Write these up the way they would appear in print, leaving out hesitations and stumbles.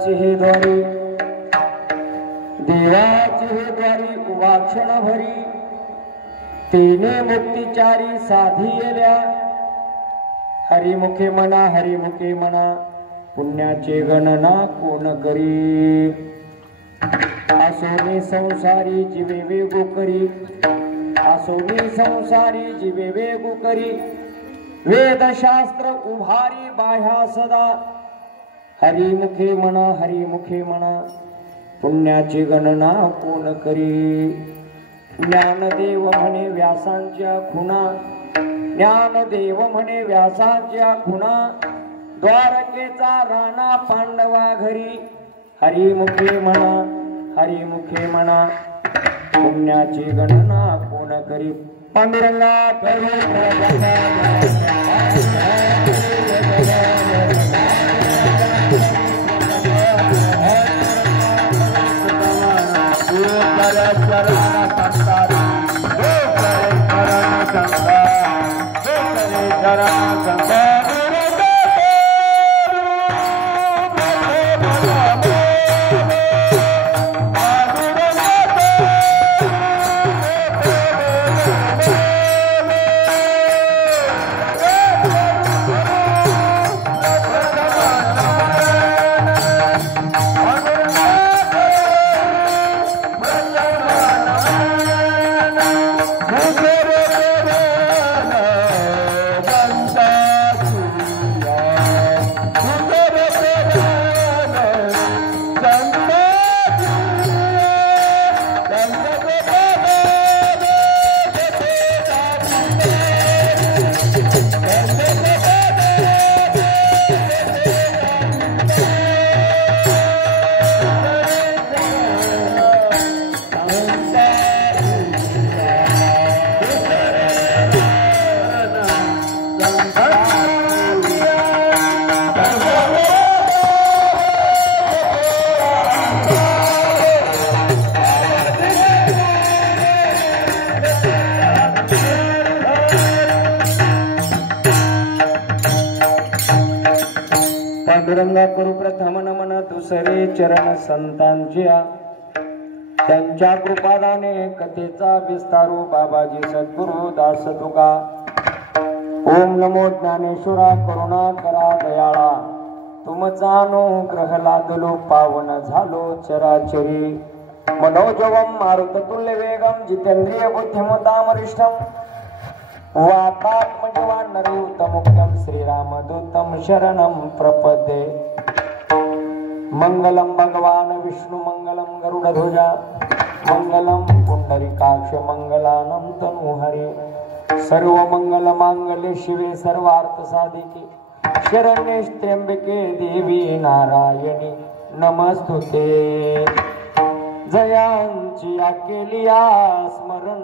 देवाची हे द्वारी देवाची हे द्वारी उवाक्षण भरी तिने मुक्तिचारी साधी येल्या हरिमुखे म्हणा हरिमुखे म्हणा पुण्याचे गणना कोण करी असोनी संसारी जीवे वेगो करी असोनी संसारी जीवे वेगो करी वेदशास्त्र उभारी बाह्या सदा हरिमुखे म्हणा पुण्याची गणना कोण करी ज्ञानदेव म्हणे व्यासांच्या खुणा ज्ञानदेव म्हणे व्यासांच्या खुणा द्वारकेचा राणा पांडवा घरी हरिमुखे म्हणा पुण्याची गणना कोण करी पांडुरंगा पांडुरंगा करू प्रथम नमन दुसरे चरण संतांच्या त्यांच्या कृपादाने कथेचा विस्तारू बाबाजी सद्गुरु दास तुका ओम नमो ज्ञानेश्वरा करुणा करा दयाळा तुमचा अनुग्रह लादलो पावन झालो चराचरी मनोजवम मारुततुल्य वेगम जितेंद्रिय बुद्धिमतामरिष्ठम वातात्मजवान्नरूतमुख्यं श्रीरामदूतं शरणं प्रपदे मंगलम भगवान विष्णु मंगलम गरुडध्वजा मंगलम पुंडरीकाक्ष मंगलानं तनुहरे सर्व मंगल मांगल्ये शिवे सर्वार्थ साधिके शरण्ये त्र्यंबके देवी नारायणी नमस्तुते जयांची केलिया स्मरण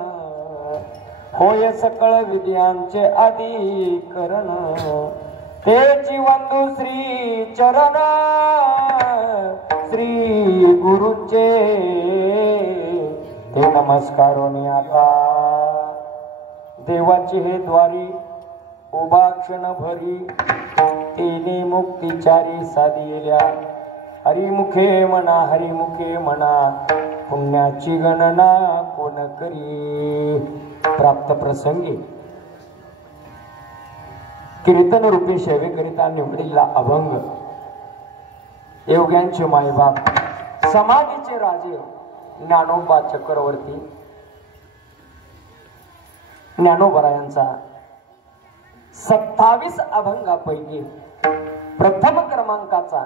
होय सकळ विद्यांचे अधिकरण तेची वंदू श्री चरण श्री गुरुचे ते नमस्कारोनी आता देवाची हे द्वारी उभा क्षण भरी तिने मुक्तिचारी साधी येल्या हरिमुखे म्हणा पुण्याची गणना कोण करी प्राप्त प्रसंगी कीर्तन रूपी सेवेकरिता निवडलेला अभंग योग्यांचे मायबाप समाधीचे राजे ज्ञानोबा चक्रवर्ती ज्ञानोबरायांचा 27 अभंगापैकी प्रथम क्रमांकाचा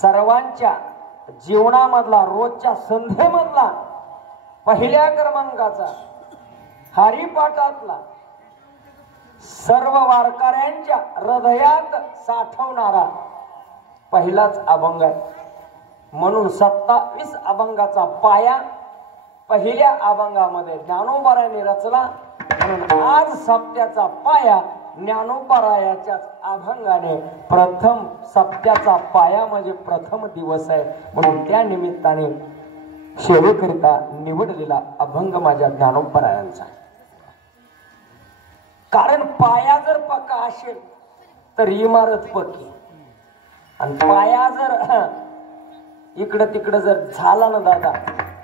सर्वांच्या जीवनामधला रोजच्या संध्येमधला पहिल्या क्रमांकाचा हरिपाठातला सर्व वारकऱ्यांच्या हृदयात साठवणारा पहिलाच अभंग आहे म्हणून 27 अभंगाचा पाया पहिल्या अभंगामध्ये ज्ञानोबरायांनी रचला म्हणून आज सप्त्याचा पाया ज्ञानोबरायाच्या अभंगाने प्रथम सप्त्याचा पाया म्हणजे प्रथम दिवस आहे म्हणून त्या निमित्ताने सेवेकरिता निवडलेला अभंग माझ्या ज्ञानोबरायांचा कारण पाया जर पक्का असेल तर इमारत पक्की आणि पाया जर इकडं तिकडं जर झाला ना दादा,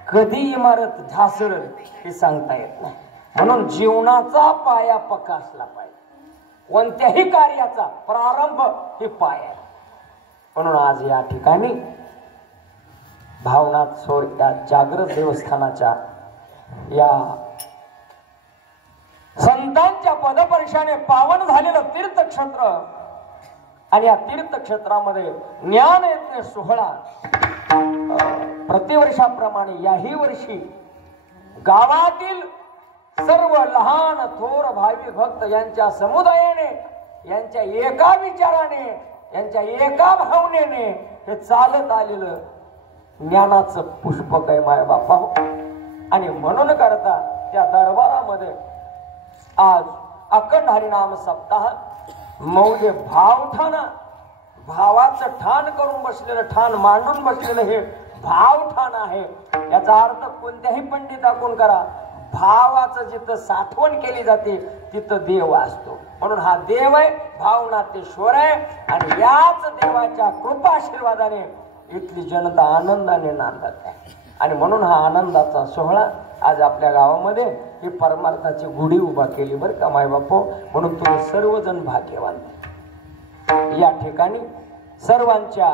कधी इमारत ढासळल हे सांगता येत नाही. म्हणून जीवनाचा पाया पक्का असला पाहिजे. कोणत्याही कार्याचा प्रारंभ हे पाय आहे. म्हणून आज या ठिकाणी भावनाथ सोर या जागृत देवस्थानाच्या या संतांच्या पदपर्शाने पावन झालेलं तीर्थक्षेत्र आणि या तीर्थक्षेत्रामध्ये ज्ञान यज्ञ सोहळा प्रतिवर्षाप्रमाणे याही वर्षी गावातील सर्व लहान थोर भावी भक्त यांच्या समुदायाने, यांच्या एका विचाराने, यांच्या एका भावनेने हे चालत आलेलं ज्ञानाचं पुष्पक आहे माय बापा. आणि म्हणून करता त्या दरबारामध्ये आज अखंड हरिनाम सप्ताह मौल्य भावठाणा, भावाचं ठाण करून बसलेलं, ठाण मांडून बसलेलं हे भावठाण आहे. याचा अर्थ कोणत्याही पंडिताकडून करा, भावाचं जिथं साठवण केली जाते तिथं देव असतो. म्हणून हा देव आहे, भावनाथेश्वर आहे. आणि याच देवाच्या कृपा आशीर्वादाने इथली जनता आनंदाने नांदत आहे. आणि म्हणून हा आनंदाचा सोहळा आज आपल्या गावामध्ये ही परमार्थाची गुढी उभा केली बरं का माय बापो. म्हणून तुम्ही सर्वजण भाग्यवान. या ठिकाणी सर्वांच्या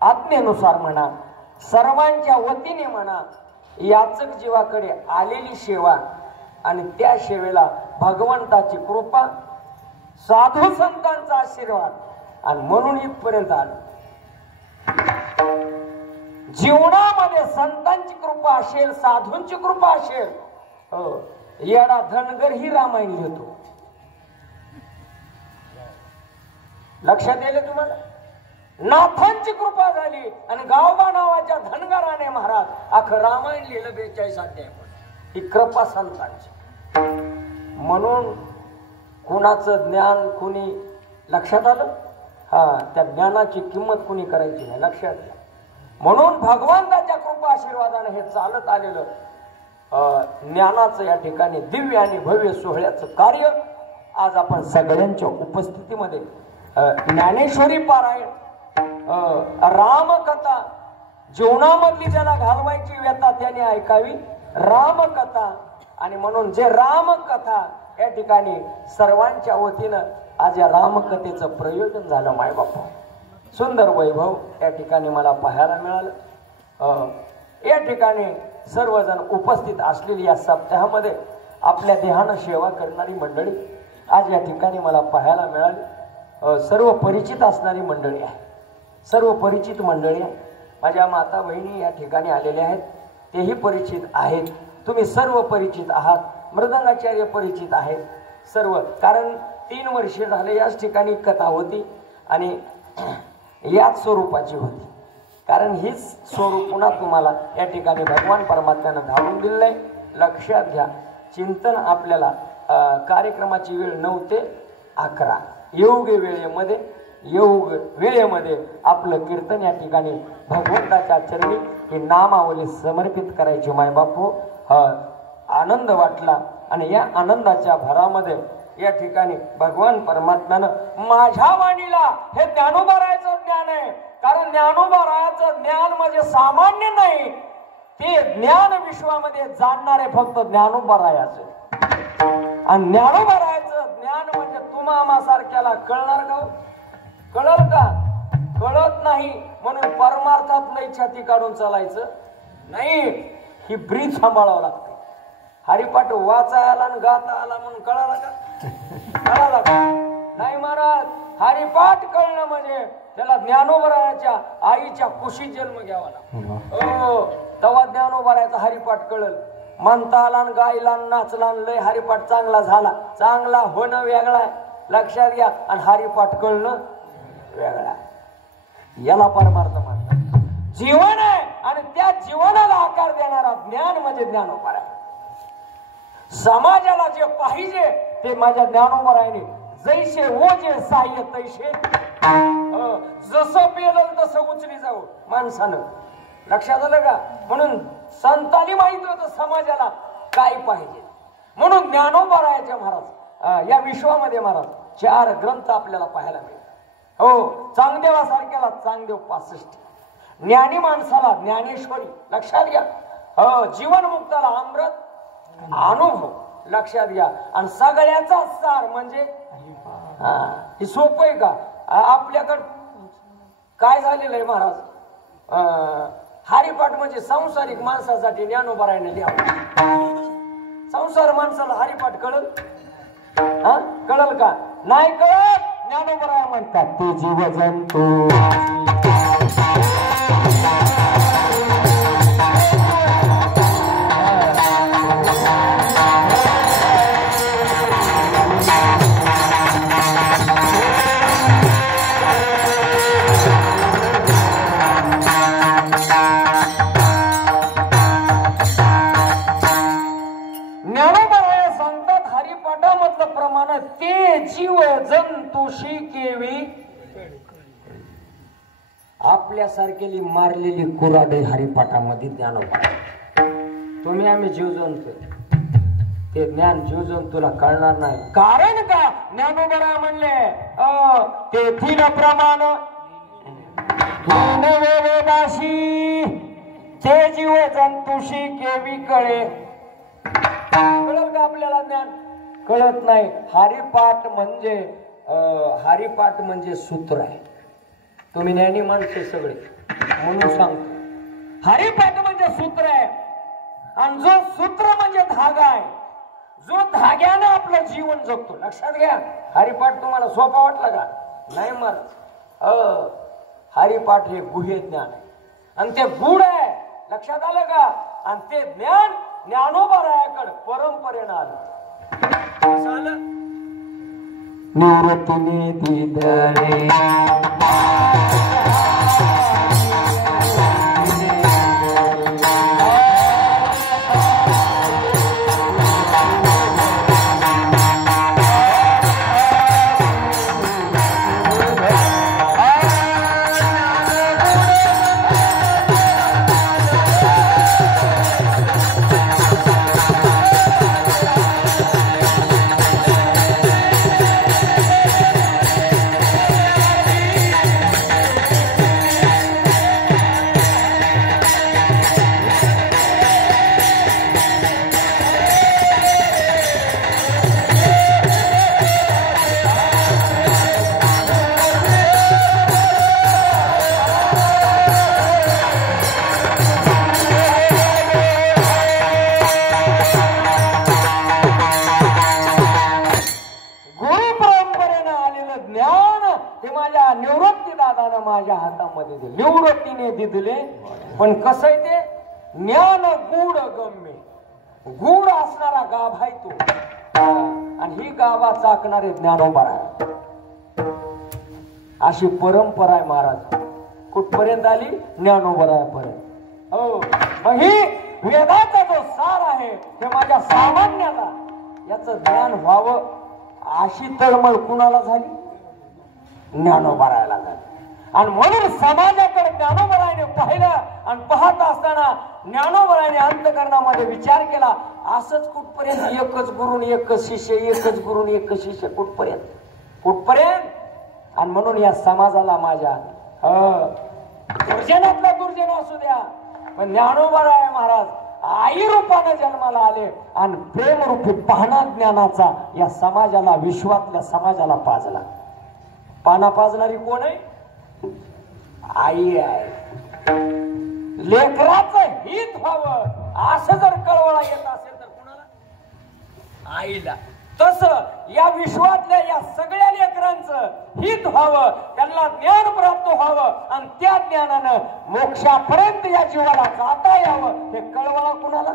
आज्ञेनुसार म्हणा, सर्वांच्या वतीने म्हणा, याचक जीवाकडे आलेली सेवा आणि त्या सेवेला भगवंताची कृपा, साधू संतांचा आशीर्वाद आणि म्हणून इथपर्यंत आलो. जीवनामध्ये संतांची कृपा असेल, साधूंची कृपा असेल, येडा धनगर ही रामायण लिहितो. लक्षात येईल तुम्हाला. नाथांची कृपा झाली आणि गावबा नावाच्या धनगराने महाराज अख्खं रामायण लिहिलं 42 अध्याय. ही कृपा संतांची. म्हणून कुणाचं ज्ञान कुणी लक्षात आलं, हा त्या ज्ञानाची किंमत कुणी करायची नाही. लक्षात घ्या. म्हणून भगवंताच्या कृपा आशीर्वादाने हे चालत आलेलं ज्ञानाचं या ठिकाणी दिव्य आणि भव्य सोहळ्याचं कार्य आज आपण सगळ्यांच्या उपस्थितीमध्ये ज्ञानेश्वरी पारायण, रामकथा, जीवनामधली ज्याला घालवायची व्यथा त्याने ऐकावी रामकथा. आणि म्हणून जे रामकथा या ठिकाणी सर्वांच्या वतीनं आज या रामकथेचं प्रयोजन झालं माय बापा. सुंदर वैभव या ठिकाणी मला पाहायला मिळालं. या ठिकाणी सर्वजण उपस्थित असलेली या सप्ताहामध्ये आपल्या देहानं सेवा करणारी मंडळी आज या ठिकाणी मला पाहायला मिळाली. सर्व परिचित असणारी मंडळी आहे, सर्व परिचित मंडळी आहे. माझ्या माता बहिणी या ठिकाणी आलेल्या आहेत, तेही परिचित आहेत. तुम्ही सर्व परिचित आहात. मृदंगाचार्य परिचित आहेत सर्व. कारण 3 वर्षे झाले याच ठिकाणी कथा होती आणि याच स्वरूपाची होती. कारण हीच स्वरूप पुन्हा तुम्हाला या ठिकाणी भगवान परमात्म्यानं धावून दिलेलं आहे. लक्षात घ्या. चिंतन आपल्याला कार्यक्रमाची वेळ 9 ते 11 योग वेळेमध्ये आपलं कीर्तन या ठिकाणी भगवंताच्या चरणी हे नामावली समर्पित करायचे माय बापू. आनंद वाटला आणि या आनंदाच्या भरामध्ये या ठिकाणी भगवान परमात्म्यानं माझ्या वाणीला हे ज्ञानोबारायाचं ज्ञान आहे. कारण ज्ञानोबारायाचं ज्ञान म्हणजे सामान्य नाही, ते ज्ञान विश्वामध्ये जाणणारे फक्त ज्ञानोबारायाचं. आणि ज्ञानोबारायाचं ज्ञान म्हणजे तुम्हा सारख्याला कळणार का? कळल का? कळत नाही. म्हणून परमार्थात लई छाती काढून चालायचं नाही. ही ब्रीज सांभाळावं लागते. हरिपाठ वाचायला आणि गाता आला म्हणून कळाला का? कळाला का? नाही महाराज. हरिपाठ कळणं म्हणजे त्याला ज्ञानोबरायाच्या आईच्या कुशीत जन्म घ्यावा लागतो. तेव्हा ज्ञानोबरायाचा हरिपाठ कळल. म्हणता आला आणि गायला नाचला लय हरिपाठ चांगला झाला. चांगला होणं वेगळा आहे, लक्षात घ्या. आणि हरिपाठ कळणं वेगळा. याला परमार्थ म्हणतात. जीवन आहे आणि त्या जीवनाला आकार देणारा ज्ञान म्हणजे ज्ञानोबराय. समाजाला जे पाहिजे ते माझ्या ज्ञानोबरायने जैसे ओजे साह्य तैसे, जसं पेलं तसं उचली जाऊ माणसानं. लक्षात आलं का? म्हणून संतांनी माहिती होतं समाजाला काय पाहिजे. म्हणून ज्ञानोबरायाच्या महाराज या विश्वामध्ये महाराज 4 ग्रंथ आपल्याला पाहायला मिळतात. हो, चांगदेवासारख्याला चांगदेव 65, ज्ञानी माणसाला ज्ञानेश्वरी लक्षात घ्या. जीवन मुक्ताला अमृत अनुभव लक्षात घ्या. आणि सगळ्याचा सार म्हणजे हे सोपं आहे का? आपल्याकडं काय झालेलं आहे महाराज, हरिपाठ म्हणजे सांसारिक माणसासाठी ज्ञानोबारायने लिहावं. संसार माणसाला हरिपाठ कळल कळल का? नाही कळत. ज्ञानोबराय म्हणतात ते जीव जंतू ते जीव जंतुशी केवी. आपल्यासारखेली मारलेली कुराडे हरिपाठामध्ये ज्ञानोबा. तुम्ही आम्ही जीव जंतू, ते ज्ञान जीव जंतूला कळणार नाही. कारण का? ज्ञानोबा म्हणले तेथील प्रमाण ते जीव जंतुशी केवी कळे. कळलं का आपल्याला ज्ञान? कळत नाही. हरिपाठ म्हणजे सूत्र आहे. तुम्ही ज्ञानी माणसे सगळे म्हणून सांगतो हरिपाठ म्हणजे सूत्र आहे. आणि जो सूत्र म्हणजे धागा आहे, जो धाग्यानं आपलं जीवन जगतो. लक्षात घ्या. हरिपाठ तुम्हाला सोपा वाटला का? नाही महाराज. हरिपाठ हे गुह्य ज्ञान आहे आणि ते गूढ आहे. लक्षात आलं का? आणि ते ज्ञान ज्ञानोबारायाकडे परंपरेनं आलं. निवृत्तीने दिदळे निवृत्तीने दिदले. पण कसं आहे ते? ज्ञान गूढ गम्य. गूढ असणारा गाभा आहे तो. आणि ही गाभा चाकणारे ज्ञानोबाराय. अशी परंपरा आहे महाराज. कुठपर्यंत आली? ज्ञानोबारायपर्यंत. हो. मग ही वेदाचा जो सार आहे ते माझ्या सामान्याला याचं ज्ञान व्हावं अशी तळमळ कुणाला झाली? ज्ञानोबारायला झाली. आणि म्हणून समाजाकडे ज्ञानोबारायने पाहिलं. आणि पाहत असताना ज्ञानोबारायने अंतःकरणामध्ये विचार केला. असंच कुठपर्यंत? एकच गुरु एकच शिष्य, एकच गुरु एकच शिष्य. कुठपर्यंत? आणि म्हणून या समाजाला माझ्या दुर्जनातला दुर्जन असू द्या, पण ज्ञानोबाराय महाराज आई रूपाने जन्माला आले आणि प्रेमरूपी पाहणा ज्ञानाचा या समाजाला, विश्वातल्या समाजाला पाजला. पाना पाजणारी कोण आहे? आई आहे. लेकराचं हित व्हावं असं जर कळवळा येत असेल तर कुणाला? आईला. तसं या विश्वातल्या या सगळ्या लेकरांचं हित व्हावं, त्यांना ज्ञान प्राप्त व्हावं आणि त्या ज्ञानानं मोक्षापर्यंत या जीवाला जाता यावं हे कळवळा कुणाला?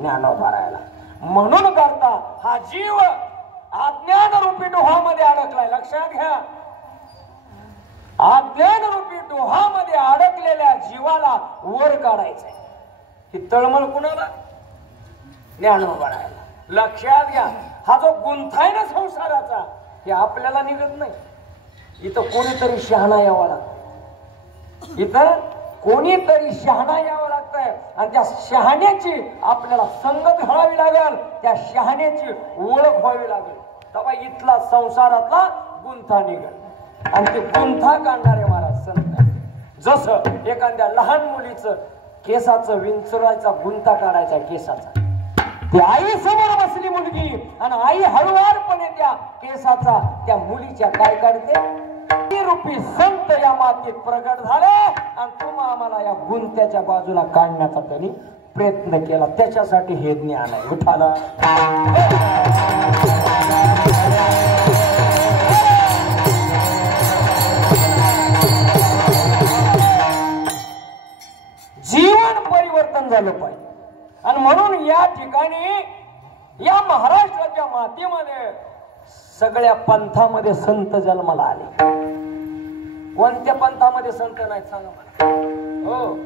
ज्ञानोबारायला. म्हणून करता हा जीव अज्ञान रूपी डोहामध्ये अडकलाय. लक्षात घ्या. अज्ञान रूपी डोहामध्ये अडकलेल्या जीवाला वर काढायचंय. ही तळमळ कुणाला? ज्ञानोबारायला. लक्षात घ्या. हा जो गुंथाय ना संसाराचा हे आपल्याला निघत नाही. इथं कोणीतरी शहाणा यावा लागतं. इथं कोणीतरी शहाणा यावं लागतंय आणि त्या शहाण्याची आपल्याला संगत घडावी लागेल, त्या शहाण्याची ओळख व्हावी लागेल. तेव्हा इथला संसारातला गुंथा निघेल आणि ते गुंथा काढणारे महाराज संत. जसं एखाद्या लहान मुलीचं केसाचं विंचरायचा गुंता काढायचा केसाचा, ती आई समोर बसली मुलगी आणि आई हळुवारपणे त्या केसाचा त्या मुलीच्या काय काढते, रूपी संत या मातीत प्रगट झाले आणि तुम्हा आम्हाला या गुंत्याच्या बाजूला काढण्याचा त्यांनी प्रयत्न केला. त्याच्यासाठी हे ज्ञान आहे. विठाला जीवन परिवर्तन झालं पाहिजे आणि म्हणून या ठिकाणी या महाराष्ट्राच्या मातीमध्ये सगळ्या पंथामध्ये संत जन्माला आले. कोणत्या पंथामध्ये संत नाहीत सांगा मला? हो,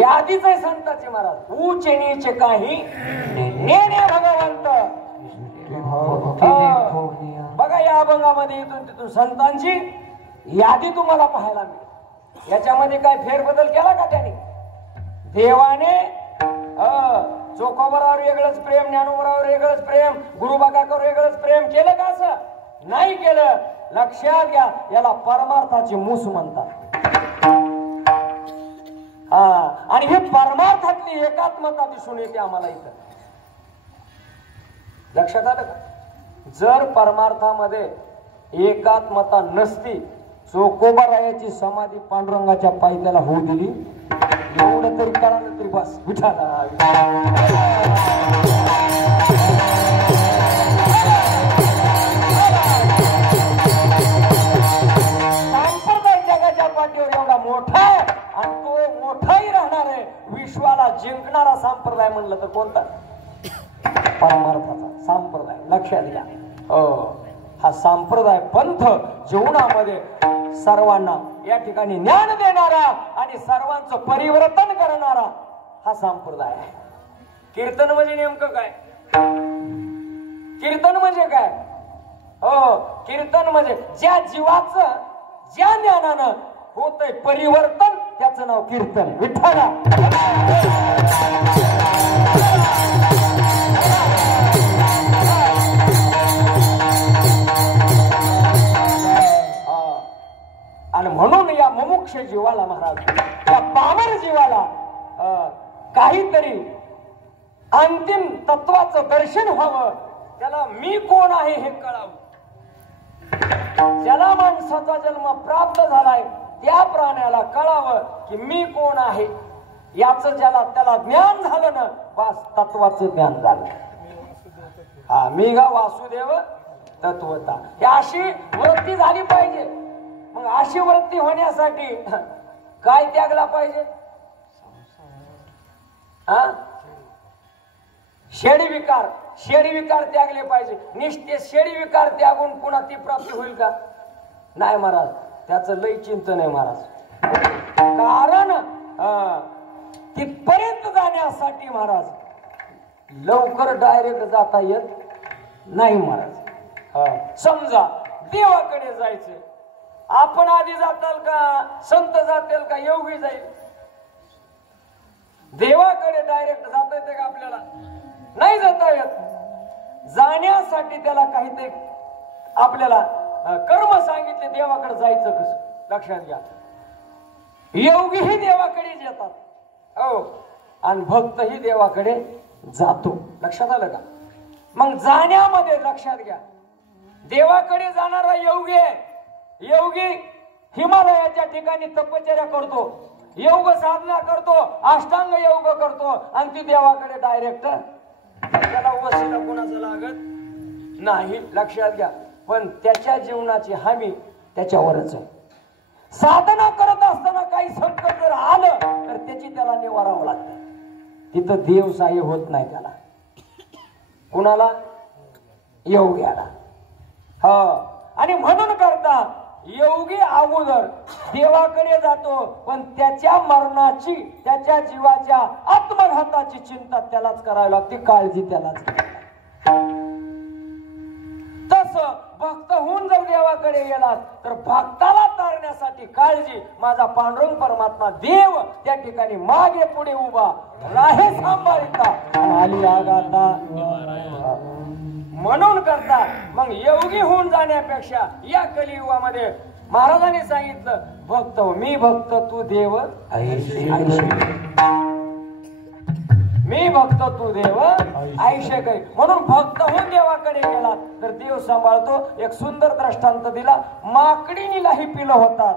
यादीच आहे संतांची महाराज. ऊच नीच काही नेणे भगवंत. बघा या अभंगामध्ये इथून तिथून संतांची यादी तुम्हाला पाहायला मिळेल. याच्यामध्ये काय फेरबदल केला का त्याने? देवाने चोखोबरावर वेगळंच प्रेम, ज्ञानोबरावर वेगळंच प्रेम, गुरुबाकावर वेगळंच प्रेम केलं का? असं नाही केलं. लक्षात घ्या, याला परमार्थाची मूस म्हणतात. आणि हे परमार्थातली एकात्मता दिसून येते आम्हाला इथं. लक्षात आलं का? जर परमार्थामध्ये एकात्मता नसती, चोखोबरायाची समाधी पांडुरंगाच्या पायथ्याला होऊ दिली, एवढं तरी कळालं तरी बस. विठाला संप्रदाय जगाच्या पाठीवर एवढा मोठा आहे आणि तो मोठाही राहणार आहे. विश्वाला जिंकणारा संप्रदाय म्हणलं तर कोणता? परमार्थाचा संप्रदाय. लक्षात घ्या. हा संप्रदाय पंथ जीवनामध्ये सर्वांना या ठिकाणी ज्ञान देणारा आणि सर्वांचं परिवर्तन करणारा हा संप्रदाय आहे. कीर्तन म्हणजे नेमकं काय? कीर्तन म्हणजे काय? हो, कीर्तन म्हणजे ज्या जीवाचं ज्या ज्ञानानं होतंय परिवर्तन त्याचं नाव कीर्तन. विठ्ठला आणि म्हणून या मुमुक्ष जीवाला महाराज, या पामर जीवाला काहीतरी अंतिम तत्वाचं दर्शन व्हावं, त्याला मी कोण आहे हे कळावं. ज्याला माणसाचा जन्म प्राप्त झालाय त्या प्राण्याला कळावं की मी कोण आहे. याच ज्याला त्याला ज्ञान झालं ना, बस तत्वाचं ज्ञान झालं. हा मी गा वासुदेव तत्वता, ही अशी वृत्ती झाली पाहिजे. मग अशी वृत्ती होण्यासाठी काय त्यागला पाहिजे? शेडी विकार. शेडी विकार त्यागले पाहिजे. निष्ठे शेडी विकार त्यागून पुन्हा ती प्राप्ती होईल का? नाही महाराज, त्याचं लय चिंतन आहे महाराज. कारण तिथपर्यंत जाण्यासाठी महाराज लवकर डायरेक्ट जाता येत नाही महाराज. समजा देवाकडे जायचं, आपण आधी जाताल का संत जातील का योगी जाईल? देवाकडे डायरेक्ट जाता येते का आपल्याला? नाही जाता येत. जाण्यासाठी त्याला काहीतरी आपल्याला कर्म सांगितले. देवाकडे जायचं कसं? लक्षात घ्या. योगीही देवाकडेच येतात, हो, आणि भक्तही देवाकडे जातो. लक्षात आलं का? मग जाण्यामध्ये लक्षात घ्या, देवाकडे जाणारा योगी आहे. योगी हिमालयाच्या ठिकाणी तपश्चर्या करतो, योग साधना करतो, अष्टांग योग करतो आणि ती देवाकडे डायरेक्ट. त्याला वसिला कोणाचं लागत नाही. लक्षात घ्या. पण त्याच्या जीवनाची हमी त्याच्यावरच आहे. साधना करत असताना काही संकट जर आलं तर त्याची त्याला निवारावं लागतं. तिथं देव सहाय्य होत नाही त्याला. कुणाला? योग्याला. आणि म्हणून करता योगी अगोदर देवाकडे जातो, पण त्याच्या मरणाची, त्याच्या जीवाच्या आत्मघाताची चिंता त्यालाच करावी लागते, काळजी त्यालाच. तस भक्त होऊन जर देवाकडे गेलात तर भक्ताला तारण्यासाठी काळजी. माझा पांडुरंग परमात्मा देव त्या ठिकाणी मागे पुढे उभा राहे सांभाळता आली आगाता. म्हणून करता मग योगी होऊन जाण्यापेक्षा या कलियुगामध्ये महाराजांनी सांगितलं भक्त हो, मी भक्त तू देव ऐशे, मी भक्त तू देव ऐशे करी. म्हणून भक्त होऊन देवाकडे गेला तर देव सांभाळतो. एक सुंदर दृष्टांत दिला, माकडीनीलाही पिलं होतात.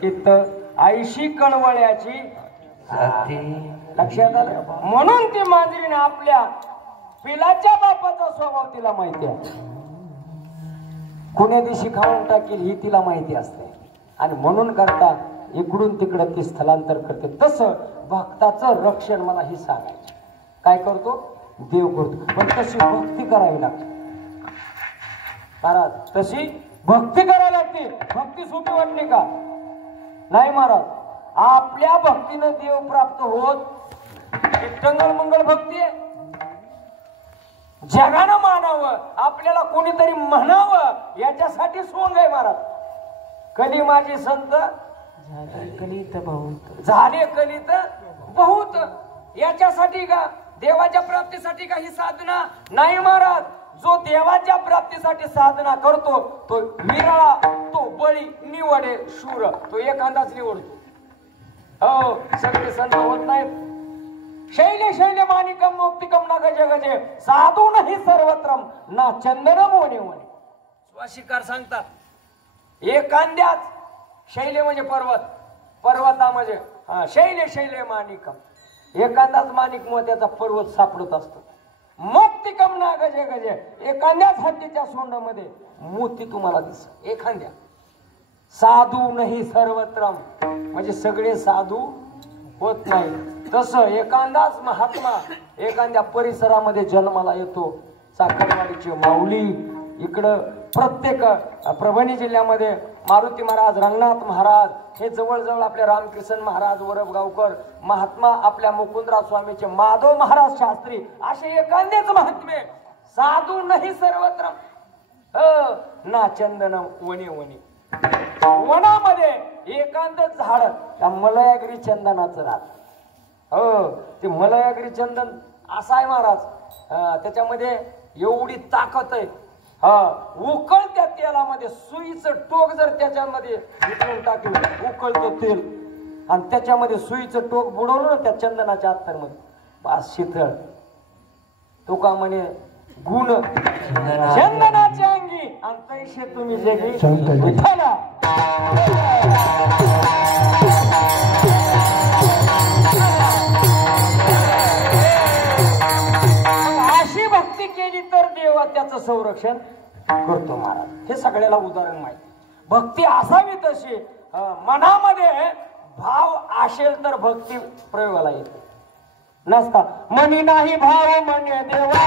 चित्त आईशी कळवळ्याची लक्षात आलं. म्हणून ती मांजरीने आपल्या पिलाच्या बापाचा स्वभाव तिला माहिती आहे. कुण्या दिवशी खाऊन टाकील ही तिला माहिती असते आणि म्हणून करता इकडून तिकडं ती स्थलांतर करते. तसं भक्ताचं रक्षण मला हे सांगायचं. काय करतो देव करतो, पण तशी भक्ती करावी लागते महाराज. तशी भक्ती करावी लागते. भक्ती सोपी वाटली का? नाही महाराज. आपल्या भक्तीनं देव प्राप्त होत टंगळ मंगळ भक्ती आहे. जगानं मानावं, आपल्याला कोणीतरी म्हणावं याच्यासाठी सोंग आहे महाराज. कली माझे संत झाले कलित बहुत, याच्यासाठी का देवाच्या प्राप्तीसाठी का ही साधना नाही महाराज. जो देवाच्या प्राप्तीसाठी साधना करतो तो विरळा, तो बळी निवडे शूर, तो एखादाच निवडतो. हो, सगळे संत होत नाहीत. शैले शैले माणिकम मुक्तिकम ना गजे गजे साधू नाही सर्वत्रम ना चंदनम वने वने. स्वाशिकार सांगतात एखाद्याच शैले म्हणजे पर्वत, पर्वता म्हणजे शैले शैले माणिकम, एखादाच माणिक मोत्याचा पर्वत सापडत असतो. मुक्तिकम ना गजे गजे, एखाद्याच हत्तीच्या सोंडामध्ये मोती तुम्हाला दिसत. एखाद्या साधू नाही सर्वत्रम म्हणजे सगळे साधू होत नाही. तसं एखादाच महात्मा एखाद्या परिसरामध्ये जन्माला येतो. साखरवाडीची माऊली इकडं प्रत्येक परभणी जिल्ह्यामध्ये मारुती महाराज, रंगनाथ महाराज हे जवळजवळ आपले रामकृष्ण महाराज, वरबगावकर महात्मा, आपल्या मुकुंदराज स्वामीचे माधव महाराज शास्त्री, असे एखादेच महात्मे. साधू नाही सर्वत्र ना चंदन वने वने. वनामध्ये एखादच झाड त्या मलयागिरी चंदनाचं राहत. हो, ते मलयागिरी चंदन असं आहे महाराज. त्याच्यामध्ये एवढी ताकद आहे. उकळत्या तेलामध्ये सुईचं टोक जर त्याच्यामध्ये विकळून टाकलं, उकळतं तेल आणि त्याच्यामध्ये सुईचं टोक बुडवलं ना त्या चंदनाच्या अत्तरमध्ये, पाच शीतळ. तो का म्हणे गुण चंदनाच्या अंगी आणि तैसे तुम्ही जगी विठ्ठला. अशी भक्ती केली तर देवा त्याचं संरक्षण करतो महाराज. हे सगळ्याला उदाहरण माहिती. भक्ती असावी तशी मनामध्ये भाव असेल तर भक्ती प्रयोगाला येते. नसता मनी नाही भाव म्हणे देवा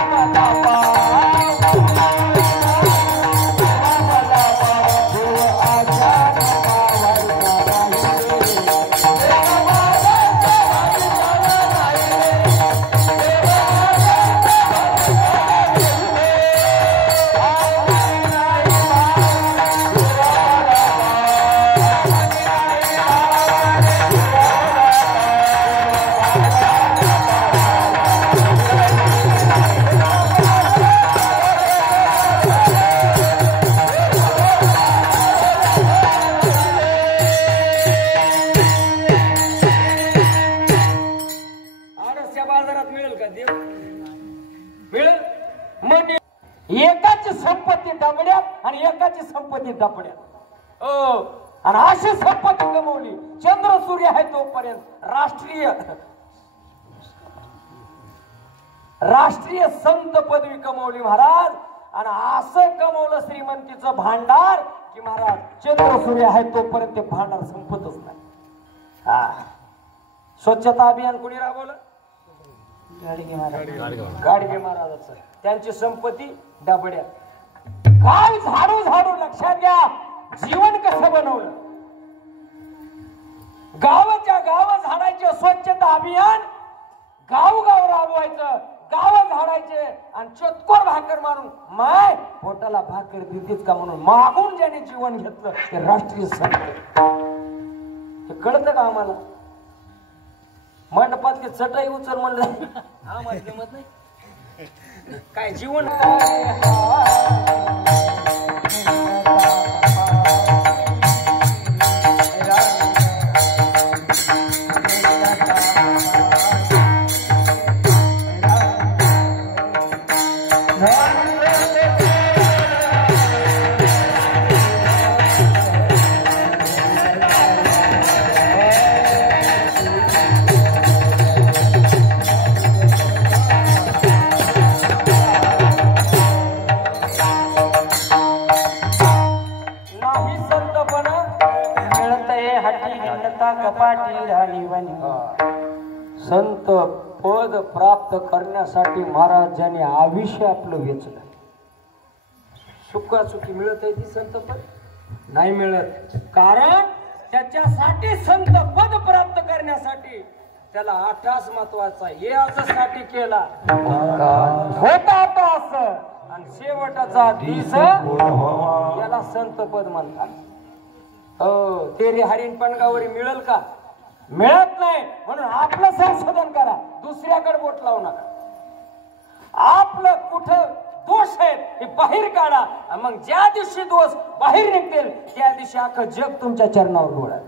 आणि एकाची संपत्ती डबड्यात. आणि अशी संपत्ती कमवली. चंद्र सूर्य आहे तोपर्यंत राष्ट्रीय संत पदवी कमवली महाराज. आणि असं कमवलं श्रीमंतीचं भांडार की महाराज चंद्र सूर्य आहे तोपर्यंत ते भांडार संपतच नाही. स्वच्छता अभियान कोणी राबवलं? गाडगे महाराजाचं. त्यांची संपत्ती डबड्यात. गाव झाडू झाडू. लक्षात घ्या जीवन कसं बनवलं. गावाच्या गाव झाडायचे स्वच्छता अभियान. गाव राबवायचं. गाव झाडायचे आणि चतकोर भाकर मारून माय पोटाला भाकर देतेच का म्हणून मागून ज्याने जीवन घेतलं ते राष्ट्रीय संत. हे कळतं का आम्हाला? मंडपातली चटाई उचल म्हणलं आम्हाला जमत नाही. काय जीवन संत पद प्राप्त करण्यासाठी महाराजांनी आयुष्य आपलं वेचलं. सुखासुखी मिळत आहे ती संत पद नाही मिळत. कारण त्याच्यासाठी संत पद प्राप्त करण्यासाठी त्याला आठास महत्वाचा हे आजसाठी केला होता आता असं. आणि शेवटाचा दिस याला संत पद म्हणतात. तेरी हरिण पणगावरी मिळेल का? मिळत नाही. म्हणून आपलं संशोधन करा. दुसऱ्याकडे बोट लावू नका. आपलं कुठं दोष आहेत हे बाहेर काढा. मग ज्या दिवशी दोष बाहेर निघतील त्या दिवशी अख्खं जग तुमच्या चरणावर डोळाल.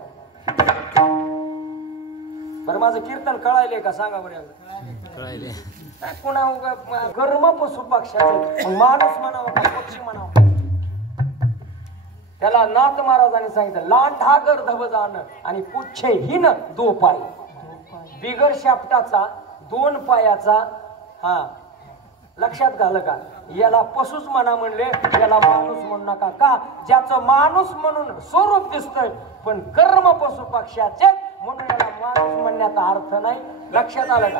बरं माझं कीर्तन कळायले का सांगा बरं. पुन्हा कर्म पशु पक्षाचे माणूस म्हणावं का पक्षी म्हणावं. त्याला नाथ महाराजांनी सांगितलं लांठागर धवजान आणि पुच्छे हिन दो पाय. बिगर शापटाचा 2 पायाचा. लक्षात घालं का? याला पशुच म्हणा म्हणले याला माणूस म्हणू नका. का? ज्याचं माणूस म्हणून स्वरूप दिसतंय पण कर्म पशु पक्षाचे म्हणून याला माणूस म्हणण्याचा अर्थ नाही. लक्षात आलं का?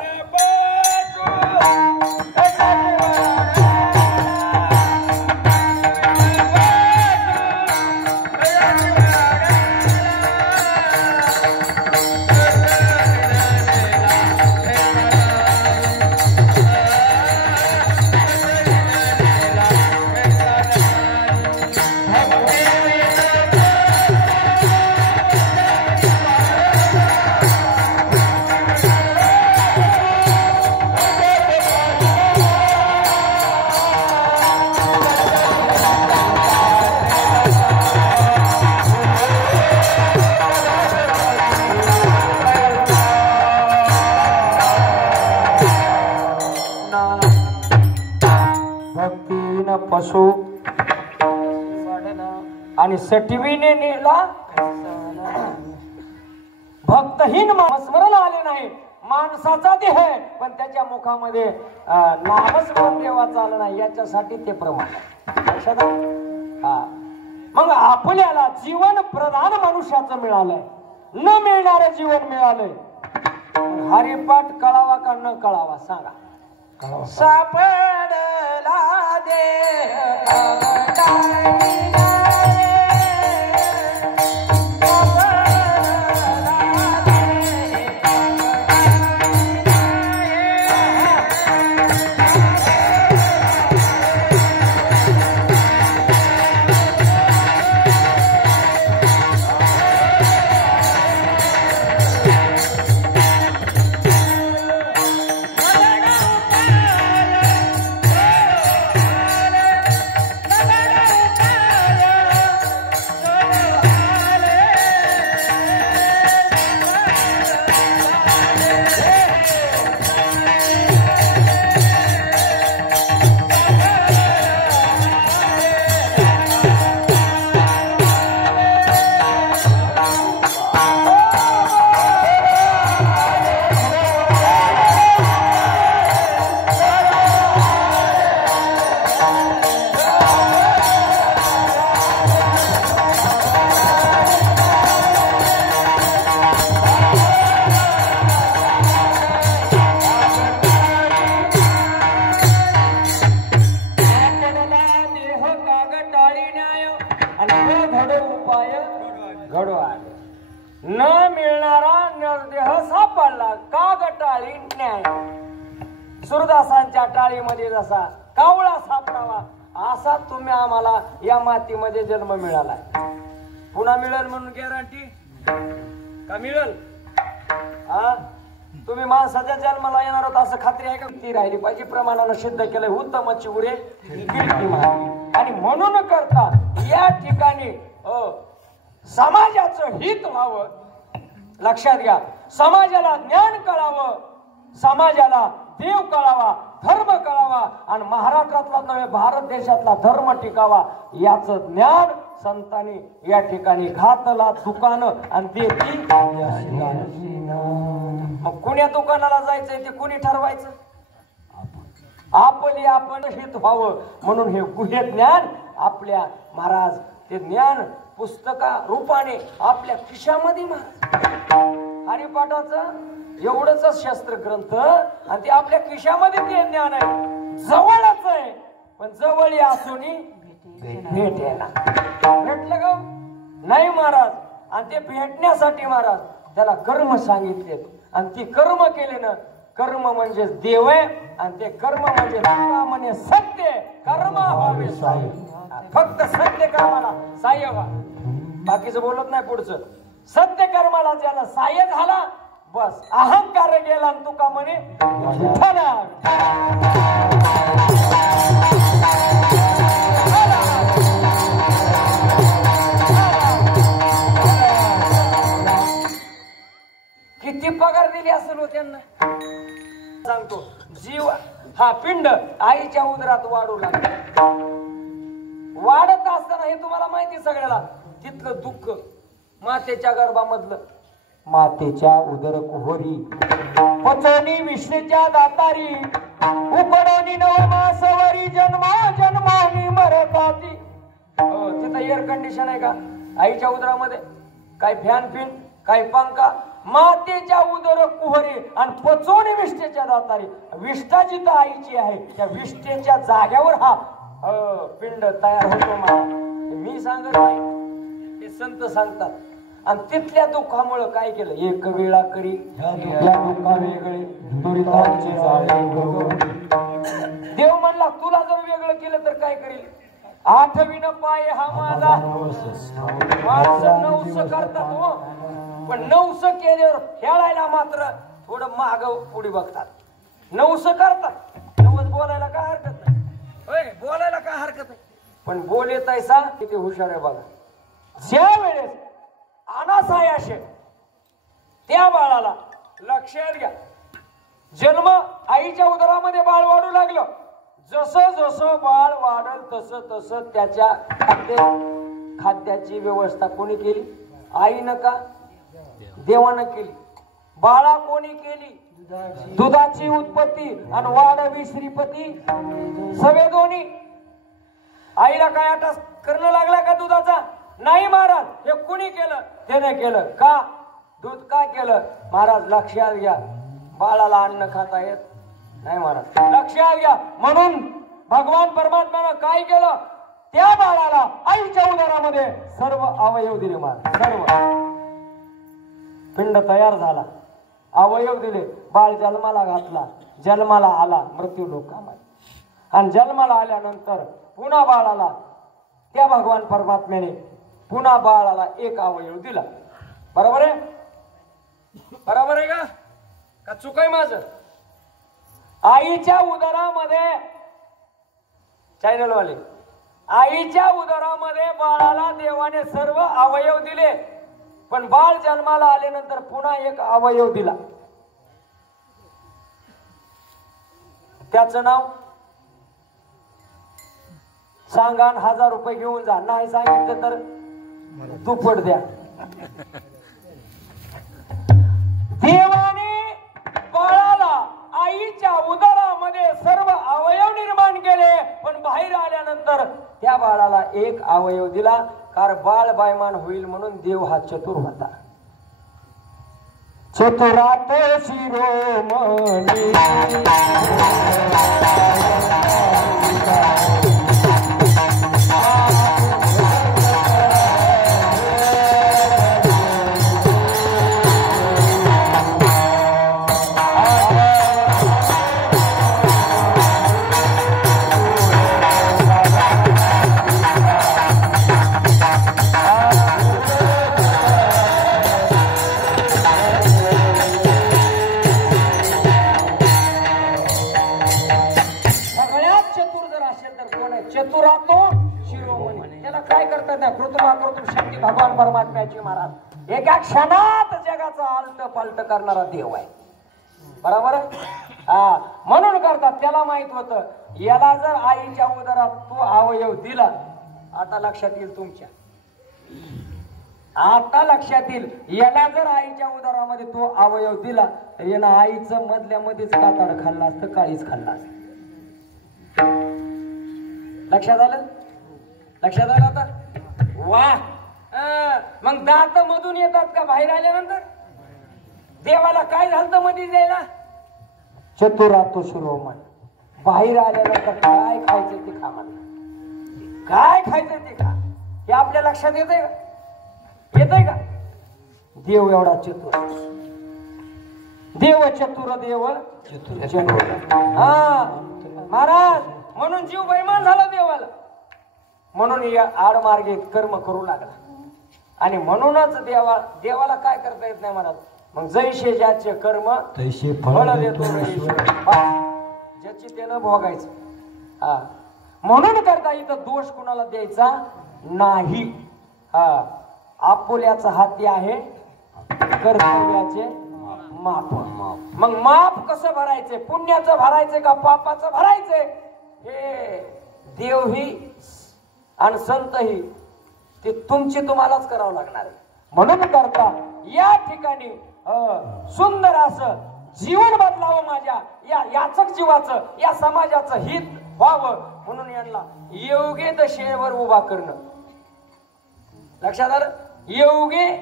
पशु आणि सटवीने नेला भक्तहीन स्मरण आले नाही. माणसाचा देह आहे पण त्याच्या मुखामध्ये नामस्मरण देवाचं आलं नाही. याच्यासाठी ते प्रमाण. लक्षात मग आपल्याला जीवन प्रधान मनुष्याचं मिळालंय. न मिळणारं जीवन मिळालंय. हरिपाठ कळावा का न कळावा सांगा. सापडला घडो उपाय घडो आले. न मिळणारा नरदेह सापडला का गटाळी न्याय. सुरदासांच्या टाळीमध्ये जसा कावळा सापडावा असा तुम्ही आम्हाला या मातीमध्ये जन्म मिळाला. पुन्हा मिळेल म्हणून गॅरंटी का मिळेल? हा, तुम्ही माणसाच्या जन्माला येणार होता असं खात्री आहे का? ती राहिली पाहिजे. प्रमाणानं सिद्ध केलंय उत्तमची उरे गिरती मारली. आणि म्हणून करता या ठिकाणी समाजाचं हित व्हावं. लक्षात घ्या, समाजाला ज्ञान कळावं, समाजाला देव कळावा, धर्म कळावा आणि महाराष्ट्रातला नव्हे भारत देशातला धर्म टिकावा याचं ज्ञान संतांनी या ठिकाणी घातला दुकान आणि देती. मग कुण्या दुकानाला जायचंय ते कुणी ठरवायचं? आपण हित व्हावं म्हणून हे गुह्य ज्ञान आपल्या महाराज ते ज्ञान पुस्तका रूपाने आपल्या खिशामध्ये महाराज हरिपाठाचं एवढंच शस्त्र ग्रंथ आणि ते आपल्या खिशामध्ये ते ज्ञान आहे. जवळच आहे पण जवळ असूनही भेटेना. भेटलं का नाही महाराज? आणि ते भेटण्यासाठी महाराज त्याला कर्म सांगितले आणि ती कर्म केले ना. कर्म म्हणजे देव आहे आणि ते कर्म म्हणजे म्हणे सत्य कर्म व्हावे साह्य. फक्त सत्य कर्माला साह्य व्हा, बाकीचं बोलत नाही. पुढचं सत्य कर्माला ज्याला साह्य झाला बस अहंकार गेला आणि तुका म्हणे किती पगार दिली असेल हो त्यांना सांगतो. जीव हा पिंड आईच्या उदरात वाढू लागला. वाढत असताना हे तुम्हाला माहिती सगळ्याला तिथलं दुःख मातेच्या गर्भामधलं. मातेच्या उदर कुहरी पचोनी विष्णूच्या दातारी उकडोनी नवमासवरी जन्मा जन्मानी मरताती. तिथं एअर कंडिशन आहे का आईच्या उदरामध्ये? काय फॅन पिन काय पंखा? मातेच्या उदर कुहरी आणि पचोनी विष्ठेच्या दातारी. विष्ठा जिथं आईची आहे त्या विष्ठेच्या जाग्यावर हा पिंड तयार होतो. मला मी सांगत नाही, हे संत सांगतात. आणि तिथल्या दुःखामुळे काय केलं? एक वेळा करी या दुःखा वेगळे दुरितांचे जाळे. देव म्हणला तुला जर वेगळं केलं तर काय करेल? आठवीन पाय हा माझा. माणसं नवस करतात हो, पण नवस केल्यावर खेळायला मात्र थोडं माग पुढे बघतात. नवस करतात, नवस बोलायला काय हरकत नाही. होय, बोलायला काय हरकत नाही, पण बोल येत आहे सा किती हुशार आहे बघा. ज्या वेळेस अनासायाशे त्या बाळाला लक्षात घ्या, जन्म आईच्या उदरामध्ये बाळ वाढू लागलं. जसं जसं बाळ वाढल तसं तसं त्याच्या खाद्याची व्यवस्था कोणी केली? आईनं का देवानं केली? बाळा कोणी केली? दुधाची उत्पत्ती आणि वाढ श्रीपती सगळे दोन्ही. आईला काय आटास करणं लागला का दुधाचा? नाही महाराज, हे कुणी केलं? त्याने केलं. का? दूध का केलं? महाराज लक्षात घ्या, बाळाला अन्न खाता येत नाही महाराज, लक्षात घ्या. म्हणून भगवान परमात्म्यानं काय केलं? त्या बाळाला आईच्या उदरामध्ये सर्व अवयव दिले महाराज. सर्व पिंड तयार झाला, अवयव दिले. बाळ जन्माला घातला, जन्माला आला मृत्यू लोकामध्ये. आणि जन्माला आल्यानंतर पुन्हा बाळाला त्या भगवान परमात्म्याने पुन्हा बाळाला एक अवयव दिला. बरोबर आहे? बरोबर आहे का चुक आहे माझं? आईच्या उदरामध्ये चॅनलवाले, आईच्या उदरामध्ये बाळाला देवाने सर्व अवयव दिले, पण बाळ जन्माला आल्यानंतर पुन्हा एक अवयव दिला. त्याचं नाव सांगा, 1000 रुपये घेऊन जा. नाही सांगितलं तर दुप्पट द्या. देवाने बाळाला आईच्या उदरामध्ये सर्व अवयव निर्माण केले, पण बाहेर आल्यानंतर त्या बाळाला एक अवयव दिला. कारण बाळ बायमान होईल म्हणून देव हा चतुर होता. चतुरात शिरोमणी नाही. कृत्रिम शक्ती भगवान परमात्म्याची महाराज एका क्षणात जगाचा आलट पालट करणारा देव आहे. बरोबर हा म्हणून करतात. त्याला माहित होतं याला जर आईच्या उदरात तो अवयव दिला, आता लक्षात येईल तुमच्या, आता लक्षात येईल याला जर आईच्या उदरामध्ये तो अवयव दिला तर यानं आईचं मधल्या मध्येच कातड खाल्लं असतं, काळीच खाल्लं असतं. लक्षात आलं? लक्षात आलं आता? वा मग दात मधून येतात का बाहेर आल्यानंतर? देवाला काय झालं मध्ये जायला? चतुरातो शिरोमण. बाहेर आल्यानंतर काय खायचं ते खा म्हणा, काय खायचं ते खा. हे आपल्या लक्षात येतंय का? येतंय का? देव एवढा चतुर, देव चतुर, देव चतुर. हा महाराज म्हणून जीव बैमान झाला देवाला, म्हणून या आडमार्गे कर्म करू लागला. आणि म्हणूनच देवाला काय करता येत नाही महाराज. मग जैसे ज्याचे कर्म तैसे फळ देतो, ज्याची त्यानं भोगायचं. हा म्हणून करता इथं दोष कुणाला द्यायचा नाही. हा आपुल्याचा हाती आहे कर्तव्याचे माप. मग माप कसं भरायचे? पुण्याचं भरायचे का पापाचं भरायचे? हे देवही आणि संतही ते तुम्हालाच करावं लागणार आहे. म्हणून करता या ठिकाणी सुंदर असं जीवन बदलावं माझ्या या याचक जीवाचं, या समाजाचं हित व्हावं म्हणून यांना योग्य दशेवर उभा करणं. लक्षात आलं? योग्य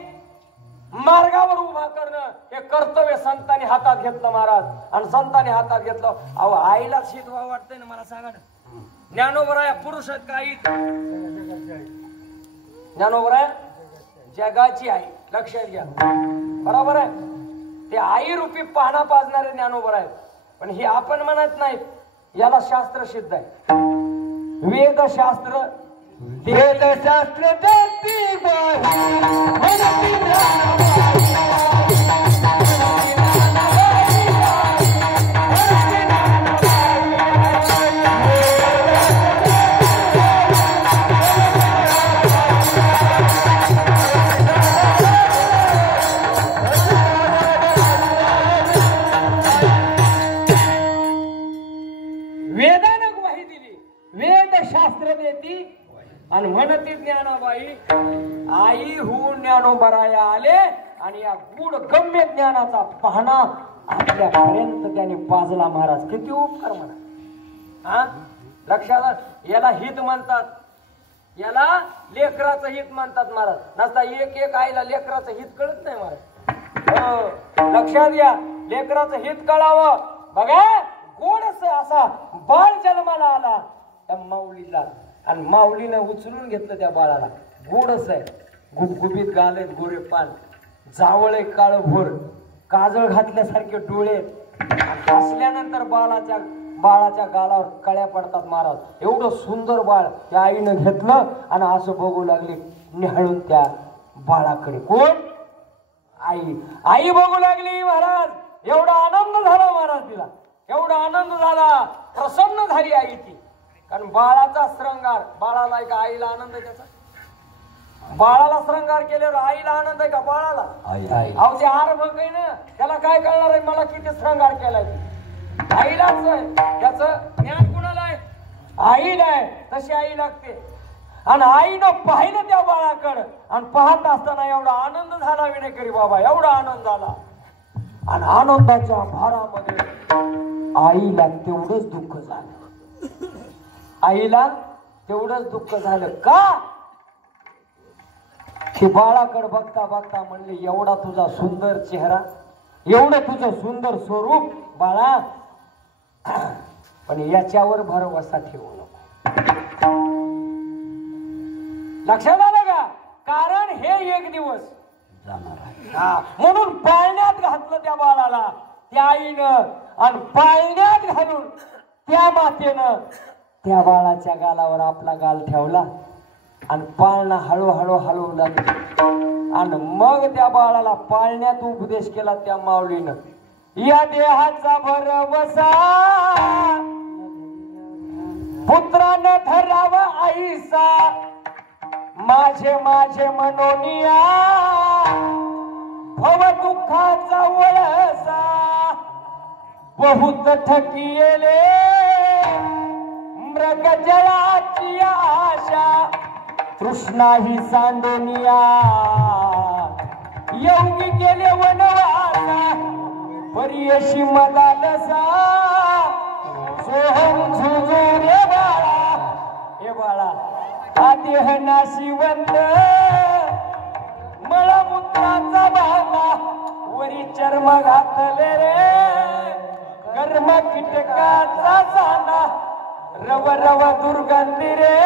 मार्गावर उभा करणं हे कर्तव्य संतांनी हातात घेतलं महाराज. आणि संतांनी हातात घेतलं. अहो आईलाच हित व्हावं वाटतंय ना मला, सांगा ना. ज्ञानोबराया पुरुष आहेत का आई? ज्ञानोबराया जगाची आई. लक्षात घ्या. बरोबर आहे. ते आई रूपी पाहणा पाजणारे ज्ञानोबर आहेत. पण हे आपण म्हणत नाहीत. याला शास्त्र सिद्ध आहे. वेदशास्त्र वेदशास्त्र देती आणि म्हणती ज्ञानाबाई आई होऊन ज्ञानोबराया आले आणि या गुढ गम्य ज्ञानाचा पाहणा आपल्यापर्यंत त्याने पाजला महाराज. किती उपकार म्हणा. हा लक्षात. याला हित म्हणतात, याला लेकराचं हित म्हणतात महाराज. नसता एक एक आईला लेकराचं हित कळत नाही महाराज. लक्षात घ्या. लेकराचं हित कळावं. बघा गोडस असा बाळ जन्माला आला त्या माऊलीला आणि माऊलीनं उचलून घेतलं त्या बाळाला. गोडच आहे. गुबगुबीत गाल आहेत, गोरे पान, जावळ आहे काळ भोर, काजळ घातल्यासारखे डोळे. हसल्यानंतर बाळाच्या गालावर कळ्या पडतात महाराज. एवढं सुंदर बाळ त्या आईनं घेतलं आणि असं बघू लागली निहाळून त्या बाळाकडे. कोण? आई. आई बघू लागली महाराज. एवढा आनंद झाला महाराज तिला, एवढा आनंद झाला, प्रसन्न झाली आई ती. कारण बाळाचा श्रृंगार, बाळाला आहे का आईला आनंद आहे त्याचा? बाळाला श्रृंगार केल्यावर आईला आनंद आहे का बाळाला? अहो ते हार बघ आहे ना, त्याला काय कळणार आहे मला किती श्रृंगार केलाय? आईलाच आहे. त्याचं ज्ञान कुणाला आहे? आईला आहे. तशी आई लागते. आणि आईनं पाहिलं त्या बाळाकडं आणि पाहत असताना एवढा आनंद झाला विनेकरी बाबा, एवढा आनंद झाला. आणि आनंदाच्या भारामध्ये आईला तेवढंच दुःख झालं. आईला तेवढंच दुःख झालं का? की बाळाकडे बघता बघता म्हणले एवढा तुझा सुंदर चेहरा, एवढं तुझं सुंदर स्वरूप बाळा, पण याच्यावर भरवसा ठेवू नको. लक्षात आलं का? कारण हे एक दिवस जाणार आहे. म्हणून पाळण्यात घातलं त्या बाळाला त्या आईनं. आणि पाळण्यात घालून त्या मातेनं त्या बाळाच्या गालावर आपला गाल ठेवला आणि पाळणा हळूहळू हळू लागली. आणि मग त्या बाळाला पाळण्यात उपदेश केला त्या माऊलीनं. या देहाचा भरवसा पुत्रानं धरावा आईसा, माझे माझे मनोनिया भव दुःखाचा वळसा बहुत ठकियेले मृग जळाची आशा तृष्णा ही सांडोनिया योगी गेले वनवासा परियशी मदालसा सोहम झुजू रे बाळा हे बाळा हा देह नाशिवंत मळमूत्राचा भागा वरी चर्म घातले रे कर्म कीटकाचा जाना रव रव दुर्गंधी रे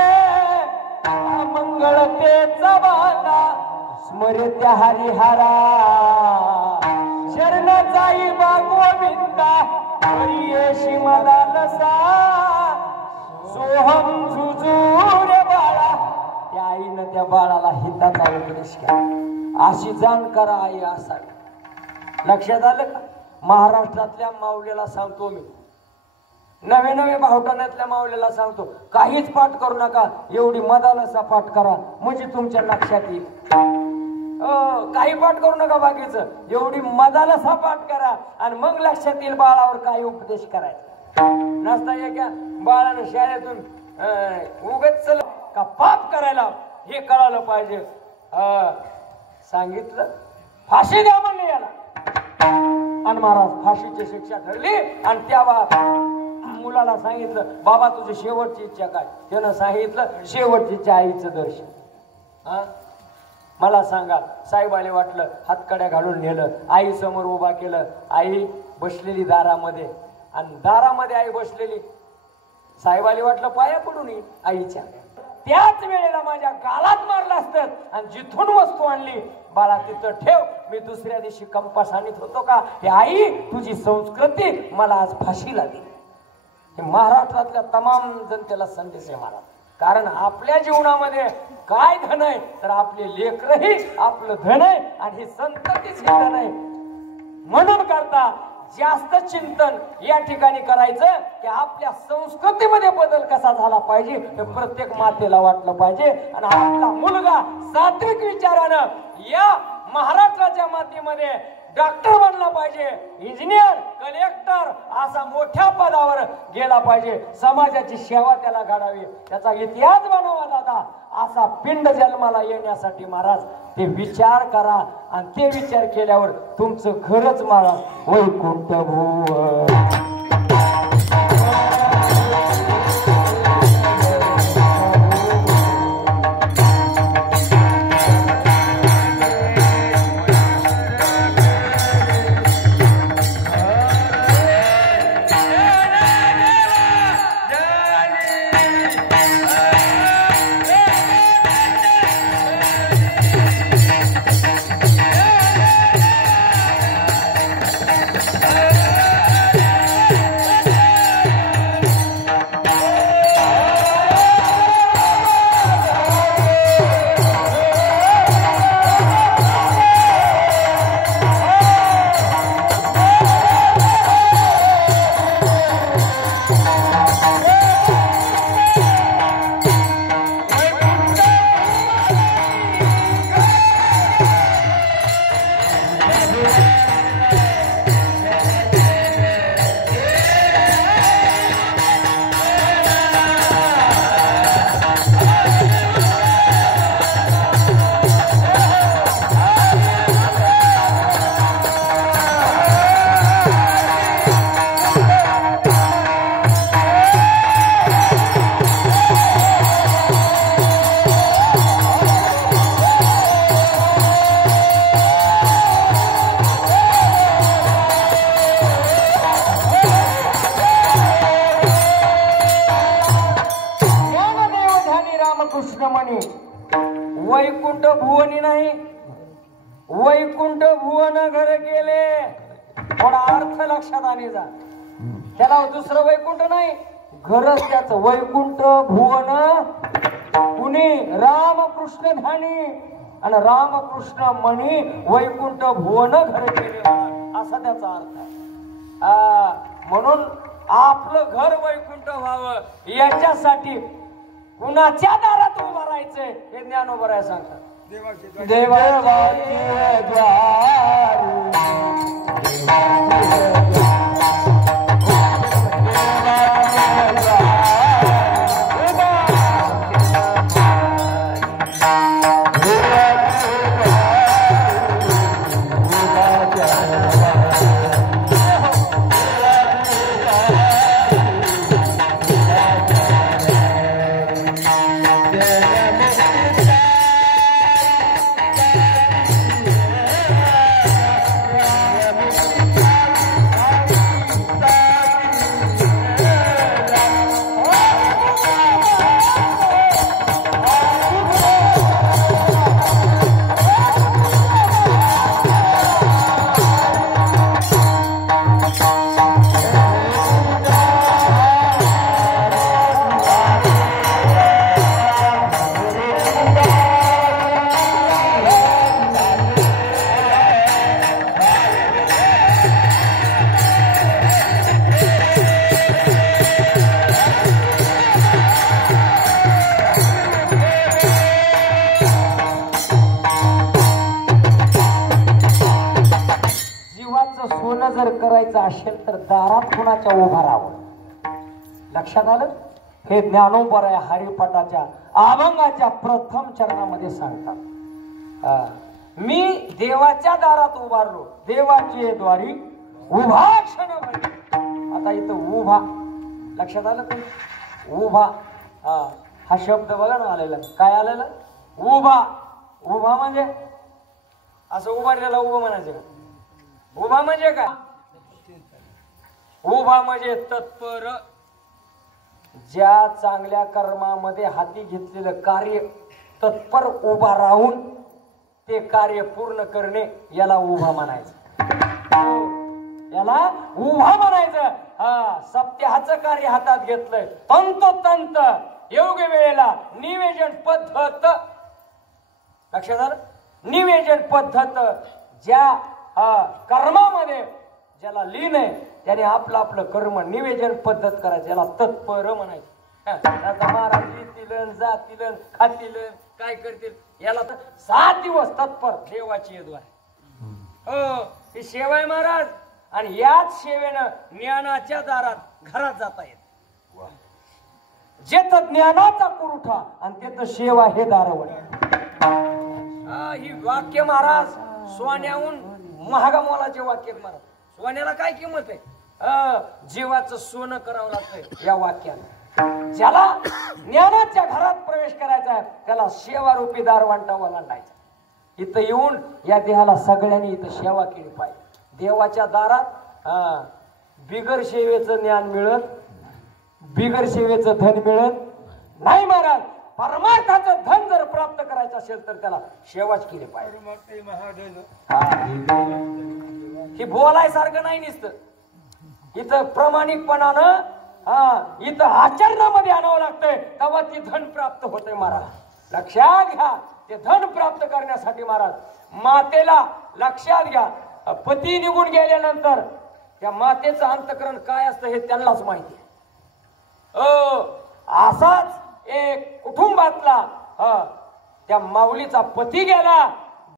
मंगळतेचा बाना स्मृत्या हरिहरा शरण जाई बा गोविंदा परियेशी मला लसा सोहम झुजूर बाळा. त्या आईनं त्या बाळाला हिताचा उपदेश केला. अशी जाणकार आई असावी. लक्षात आलं का? महाराष्ट्रातल्या माऊलीला सांगतो मी, नवे नवे भावटाण्यातल्या माऊलीला सांगतो, काहीच पाठ करू नका, एवढी मदालसा पाठ करा म्हणजे तुमच्या लक्षात येईल. काही पाठ करू नका बाकीचं, एवढी मदालसा पाठ करा आणि मग लक्षात येईल बाळावर काही उपदेश करायचा. नसता एका बाळानं शाळेतून उगत चल का पाप करायला हे कळालं पाहिजे. सांगितलं फाशी द्या म्हणले याला आणि महाराज फाशीची शिक्षा ठरली. आणि त्या मुलाला सांगितलं बाबा तुझी शेवटची इच्छा काय? त्यानं सांगितलं शेवटची इच्छा आईचं दर्शन. मला सांगा, साहेबाले वाटलं हातकड्या घालून नेलं, आई समोर उभा केलं, आई बसलेली दारामध्ये आणि दारामध्ये आई बसलेली, साहेबाले वाटलं पाया पडून येईल आईच्या. त्याच वेळेला माझ्या गालात मारलं असतं आणि जिथून वस्तू आणली बाळा तिथं ठेव, मी दुसऱ्या दिवशी कंपास आणत होतो का? हे आई तुझी संस्कृती मला आज फाशीला दिली. हे महाराष्ट्रातल्या तमाम जनतेला संदेश आहे महाराज. कारण आपल्या जीवनामध्ये काय धन आहे तर आपले लेकरही आपलं धन आहे आणि ही संततीच हे धन आहे. म्हणून करता जास्त चिंतन या ठिकाणी करायचं की आपल्या संस्कृतीमध्ये बदल कसा झाला पाहिजे हे प्रत्येक मातेला वाटलं पाहिजे. आणि आपला मुलगा सात्विक विचारानं या महाराष्ट्राच्या मातीमध्ये डॉक्टर बनला पाहिजे, इंजिनियर, कलेक्टर असा मोठ्या पदावर गेला पाहिजे, समाजाची सेवा त्याला घडावी, त्याचा इतिहास बनवा दादा. असा पिंड जन्माला येण्यासाठी महाराज ते विचार करा आणि ते विचार केल्यावर तुमचं खरंच महाराज वैकुंठ भुवन. वैकुंठ भुवनी नाही, वैकुंठ भुवन घर गेले. थोडा अर्थ लक्षात आणीचा. त्याला दुसरं वैकुंठ नाही, घरच त्याचं वैकुंठ भुवन. कुणी रामकृष्ण ध्यानी आणि रामकृष्ण मणी वैकुंठ भुवन घर गेले असा त्याचा अर्थ आहे. म्हणून आपलं घर वैकुंठ व्हावं याच्यासाठी कुणाच्या दारात उभा राहायचंय हे ज्ञानोबराय सांगतात. सोनं जर करायचं असेल तर दारात कुणाच्या उभा राहावं. लक्षात आलं. हे ज्ञानोबराय हरिपाठाच्या अभंगाच्या प्रथम चरणामध्ये सांगतात. मी देवाच्या दारात उभारलो, देवाची द्वारी उभा क्षण भरी. आता इथं उभा लक्षात आलं का? उभा हा शब्द बघा ना आलेला. काय आलेला? उभा. उभा म्हणजे असं उभारलेला उभं म्हणायचं. उभा म्हणजे काय? उभा म्हणजे तत्पर, ज्या चांगल्या कर्मामध्ये हाती घेतलेलं कार्य तत्पर उभा राहून ते कार्य पूर्ण करणे याला उभा म्हणायचं. याला उभा म्हणायचं. सप्ताहाचं कार्य हातात घेतलंय, तंतोतंत योग्य वेळेला निवेदन पद्धत. लक्षात आलं. निवेदन पद्धत ज्या कर्मामध्ये ज्याला लीन आहे त्याने आपलं आपलं कर्म निवेदन पद्धत करायचं, याला तत्पर म्हणायचं. महाराज येतील जातील खातील काय करतील याला तर 7 दिवस तत्पर देवाची द्वारे. हो ही सेवा आहे महाराज. आणि याच सेवेनं ज्ञानाच्या दारात घरात जाता येत. जेथ ज्ञानाचा पुरवठा आणि तेथ सेवा हे दारवण. ही वाक्य महाराज सोन्याहून महागा मोलाचे वाक्य महाराज. सोन्याला काय किंमत आहे? जीवाचं सोनं करावं लागतंय या वाक्याला. ज्याला ज्ञानाच्या घरात प्रवेश करायचा आहे त्याला सेवा रूपी दार वाटावा लांडायचा. इथं येऊन या देहाला सगळ्यांनी इथं सेवा केली पाहिजे. देवाच्या दारात बिगर सेवेचं ज्ञान मिळत, बिगर सेवेचं धन मिळत नाही महाराज. परमार्थाचं धन जर प्राप्त करायचं असेल तर त्याला सेवाच केली पाहिजे. ही बोलायसारखं नाही नुसतं. इथं प्रामाणिकपणानं इथं आचरणामध्ये आणावं लागतंय तेव्हा ती धन प्राप्त होते महाराज. लक्षात घ्या. ते धन प्राप्त करण्यासाठी महाराज मातेला लक्षात घ्या. पती निघून गेल्यानंतर त्या मातेचं अंतकरण काय असतं हे त्यांनाच माहिती आहे. असाच एक कुटुंबातला त्या माऊलीचा पती गेला